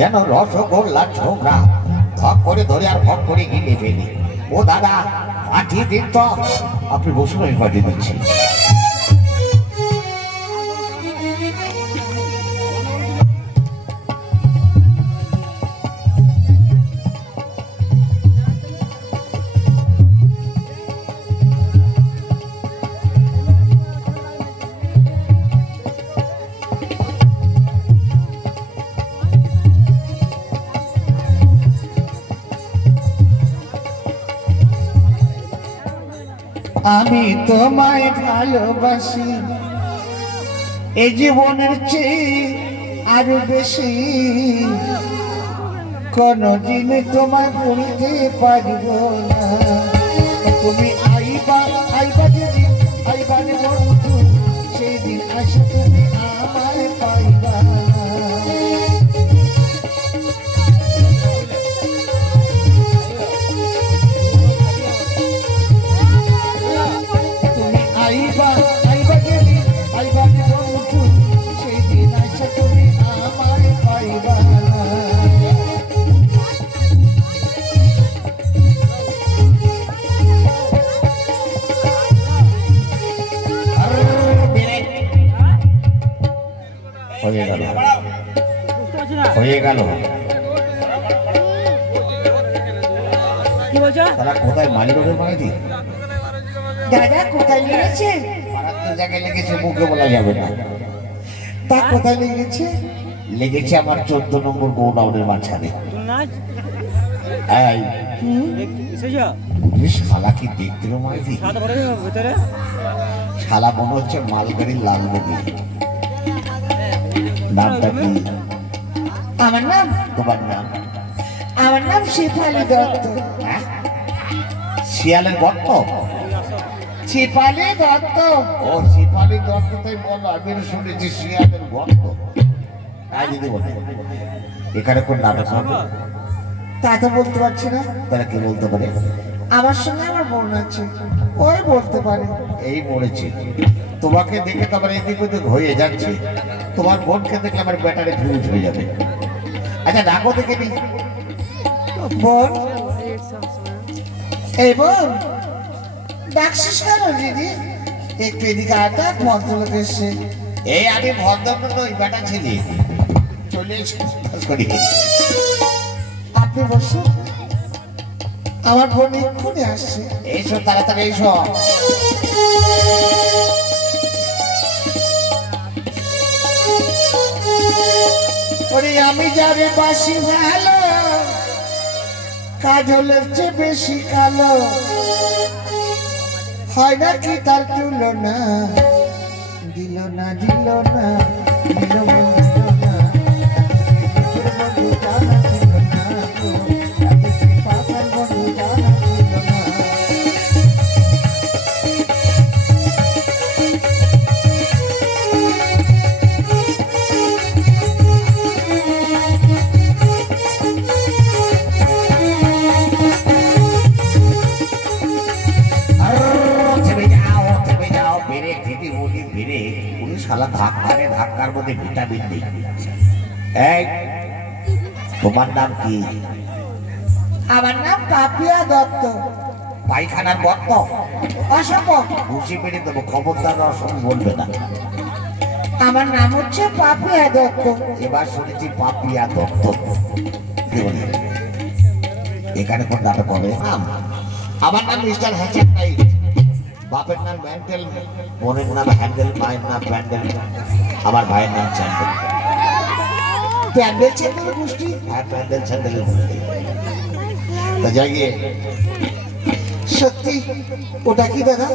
যেন রসগোল্লা ছোকরা ধক করে ধরে আর ভক করে গিলে ফেলি। ও দাদা পাঠিয়ে দিন তো। আপনি বসুন, আমি পাঠিয়ে দিচ্ছি। আমি তোমায় ভালোবাসি এই জীবনের চেয়ে আরো বেশি, কোনদিন তোমায় ভুলতে পারবো না। তুমি আইবা আইবা যেদিন আইবা রে বন্ধু, সেই দিন আসে তুমি আমায় পাইবা। হয়ে গেল। তারা কোথায় মালি রোডের মাইদি? দাদা কোথায় লেগেছে? মারাত্মক জায়গায় লেগেছে, মুখে বলা যাবে না। তা কোথায় লেগেছে? লেগেছে আমার 14 নম্বর গোডাউনের মাঝখানে। শালা কি দেখতে মাইদি? শালা মনে হচ্ছে মালগাড়ির লাল বগি। নামটা কি? আমার নাম? তোমার নাম? আমার নাম শেফালি দত্ত। শিয়ালের গর্ত? শেফালি দত্ত। ও শেফালি দত্ত, তাই বলো। আমি শুনেছি শিয়ালের গর্ত। তাই যদি বলে এখানে কোন নাটক হবে? তা তো বলতে পারছি না। তারা কি বলতে পারে? আমার সঙ্গে আমার বোন আছে, ওই বলতে পারে। এই মরেছে। তোমাকে দেখে তো আমার এদিক ওদিক হয়ে যাচ্ছে। তোমার বোনকে দেখে আমার ব্যাটারি ফিউজ হয়ে যাবে। আচ্ছা ডাকো দেখে নি। বোন, এই বোন ডাকছিস কেন দিদি? একটু এদিকে আটা, ভদ্রলোক এসছে। এই আমি ভদ্রলোক নই, ব্যাটা ছেলে। চলে এসে আপনি বসুন, আমার বোন এক্ষুনি আসছে। এইসব তাড়াতাড়ি এইসব। ওরে আমি যাবে বাসি ভালো, কাজলের চেয়ে বেশি কালো, হয় না কি তার তুলনা। দিল না দিল না দিল না ধাক্কার মধ্যে ভিটামিন নেই। এই তোমার নাম কি? আমার নাম পাপিয়া দত্ত। পায়খানার গর্ত? অসম্ভব, ঘুষি মেরে দেবো, খবরদার অসম্ভব বলবে না। আমার নাম হচ্ছে পাপিয়া দত্ত। এবার শুনেছি পাপিয়া দত্ত। এখানে কোন নাটক হবে? আমার নাম মিস্টার হ্যাচার নাই। বাপের নাম ব্যান্ডেল, বোনের নাম হ্যান্ডেল, মায়ের নাম ব্যান্ডেল, আমার ভাইয়ের নাম চ্যান্ডেল। প্যান্ডেল চ্যান্ডেল গোষ্ঠী? হ্যাঁ, প্যান্ডেল চ্যান্ডেলের গোষ্ঠী। তা যাই গিয়ে। সত্যি ওটা কি দাদা?